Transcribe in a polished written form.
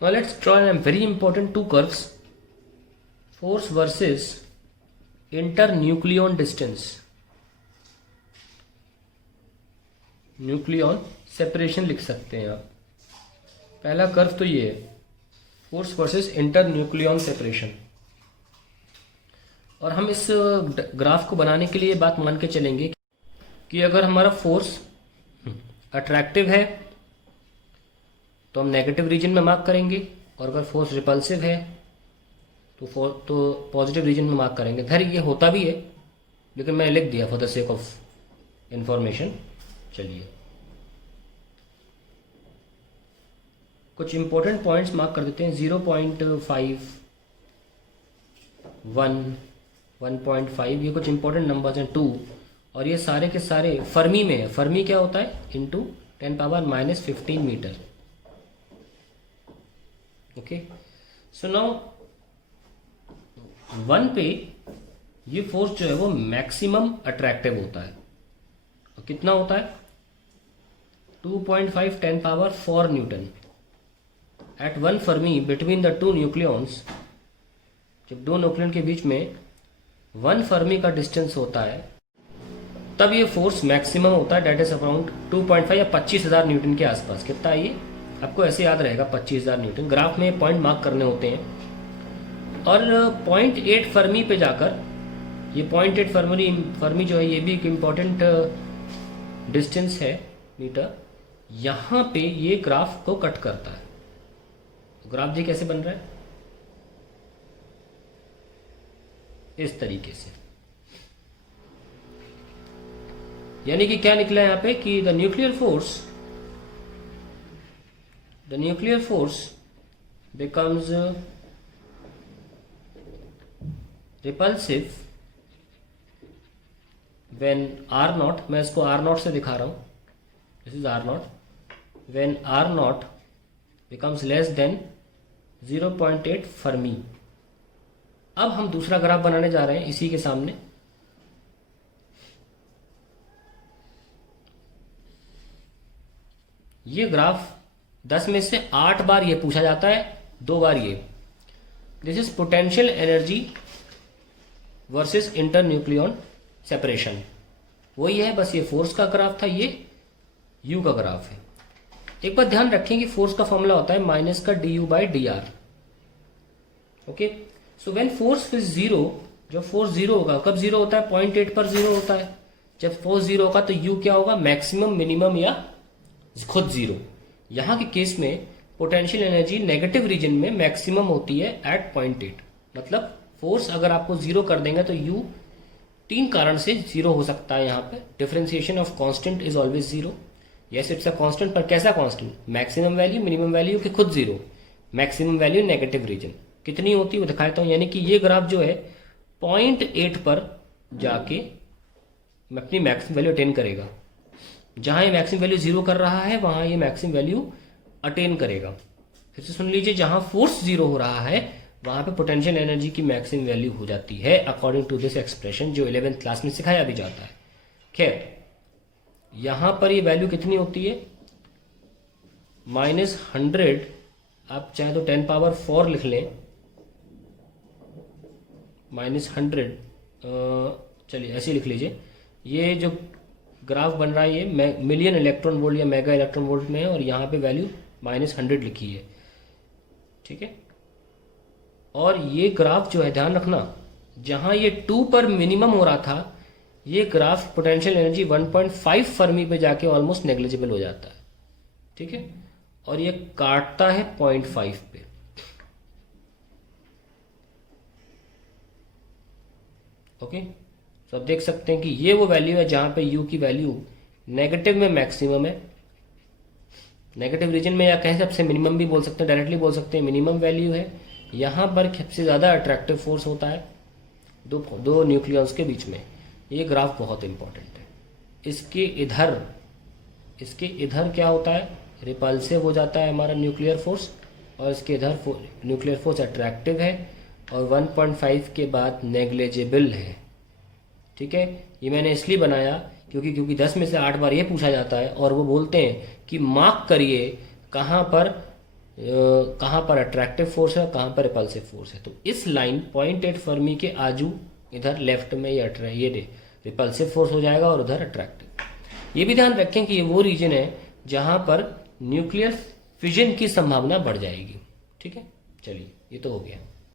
Now let's draw a very important two curves, force versus internucleon distance, nucleon separation लिख सकते हैं आप। पहला कर्व तो ये है, फोर्स वर्सेस इंटरन्यूक्लियन सेपरेशन। और हम इस ग्राफ को बनाने के लिए बात मान के चलेंगे कि अगर हमारा फोर्स अट्रैक्टिव है तो हम नेगेटिव रीजन में मार्क करेंगे, और अगर फोर्स रिपल्सिव है तो पॉजिटिव रीजन में मार्क करेंगे। खैर ये होता भी है, लेकिन मैंने लिख दिया for the sake of information. चलिए कुछ इंपॉर्टेंट पॉइंट्स मार्क कर देते हैं। 0.5, 1, 1.5, ये कुछ इंपॉर्टेंट नंबर्स हैं। 2, और ये सारे के सारे फर्मी में है। फर्मी क्या होता है? Into 10⁻⁻15 metre. Okay, so now 1 पे ये फोर्स जो है वो मैक्सिमम अट्रैक्टिव होता है। और कितना होता है? 2.5 10⁻4 newton at 1 fermi between the 2 nucleons. जब दो न्यूक्लियन के बीच में 1 फर्मी का डिस्टेंस होता है तब ये फोर्स मैक्सिमम होता है। डेट इज अराउंड 2.5 या 25,000 न्यूटन के आसपास। कितना है ये? आपको ऐसे याद रहेगा 25,000 न्यूटन। ग्राफ में पॉइंट मार्क करने होते हैं। और 0.8 फर्मी पे जाकर, ये 0.8 फर्मी जो है ये भी एक इम्पॉर्टेंट डिस्टेंस है मीटर। यहाँ पे ये ग्राफ को कट करता है। ग्राफ जी कैसे बन रहा है? इस तरीके से। यानी कि क्या निकला यहाँ पे कि the nuclear force becomes repulsive when R0, मैं इसको R0 से दिखा रहा हूँ, this is R0, when R0 becomes less than 0.8 Fermi. अब हम दूसरा ग्राफ बनाने जा रहे हैं इसी के सामने। ये ग्राफ 10 में से 8 बार ये पूछा जाता है, 2 बार ये। This is potential energy versus internuclear separation. वही है, बस ये फोर्स का ग्राफ था, ये यू का ग्राफ है। एक बात ध्यान रखें कि फोर्स का फॉर्मूला होता है माइनस का du/dr। Okay, so when force is 0, जब फोर्स 0 होगा, कब 0 होता है? 0.8 पर 0 होता है। जब फोर्स 0 होगा तो u क्या होगा? मैक्सिमम, मिनिमम या खुद 0। यहां के केस में पोटेंशियल एनर्जी नेगेटिव रीजन में मैक्सिमम होती है एट 0.8। मतलब फोर्स अगर आपको 0 कर देंगे तो u 3 कारण से 0 हो सकता है। यहाँ पे differentiation of constant is always 0। Yes, it's a constant, पर कैसा constant? Maximum value, minimum value के खुद 0। मैक्सिमम वैल्यू नेगेटिव रीजन कितनी होती है वो दिखाता हूँ। यानी कि ये ग्राफ जो है 0.8 पर जाके अपनी मैक्सिमम वैल्यू अटेन करेगा। जहां ये मैक्सिमम वैल्यू 0 कर रहा है वहां ये मैक्सिमम वैल्यू अटेन करेगा। फिर से सुन लीजिए, जहां फोर्स 0 हो रहा है वहां पे पोटेंशियल एनर्जी की मैक्सिमम वैल्यू हो जाती है, अकॉर्डिंग टू दिस एक्सप्रेशन जो 11th क्लास में सिखाया भी जाता है। खैर, यहां पर ये वैल्यू कितनी होती है? -100, आप चाहे तो 10⁻4 लिख लें, -100, चलिए ऐसे लिख लीजिए। ये जो ग्राफ बन रहा है ये मिलियन इलेक्ट्रॉन वोल्ट या मेगा इलेक्ट्रॉन वोल्ट में है, और यहाँ पे वैल्यू -100 लिखी है। ठीक है, और ये ग्राफ जो है ध्यान रखना, जहां ये 2 पर मिनिमम हो रहा था, ये ग्राफ पोटेंशियल एनर्जी 1.5 फर्मी पे जाके ऑलमोस्ट नेग्लिजिबल हो जाता है। ठीक है, और ये काटता है 0.5 पे। ओके, तो आप देख सकते हैं कि ये वो वैल्यू है जहां पे u की वैल्यू नेगेटिव में मैक्सिमम है, नेगेटिव रीजन में, या कहीं सबसे मिनिमम भी बोल सकते हैं, डायरेक्टली बोल सकते हैं मिनिमम वैल्यू है। यहां पर सबसे ज्यादा अट्रैक्टिव फोर्स होता है दो न्यूक्लियॉन्स के बीच में। ये ग्राफ बहुत इंपॉर्टेंट है। इसके इधर क्या होता है? रिपल्सिव हो जाता है हमारा न्यूक्लियर फोर्स, और इसके इधर न्यूक्लियर फोर्स अट्रैक्टिव है, और 1.5 के बाद नेग्लिजिबल है। ठीक है, ये मैंने इसलिए बनाया क्योंकि 10 में से 8 बार ये पूछा जाता है, और वो बोलते हैं कि मार्क करिए कहाँ पर कहाँ पर अट्रैक्टिव फोर्स है, कहाँ पर रिपल्सिव फोर्स है। तो इस लाइन 0.8 फर्मी के आजू इधर लेफ्ट में ये रिपल्सिव फोर्स हो जाएगा और उधर अट्रैक्टिव। ये भी ध्यान रखें कि ये वो रीजन है जहां पर न्यूक्लियर फिजन की संभावना बढ़ जाएगी। ठीक है, चलिए ये तो हो गया।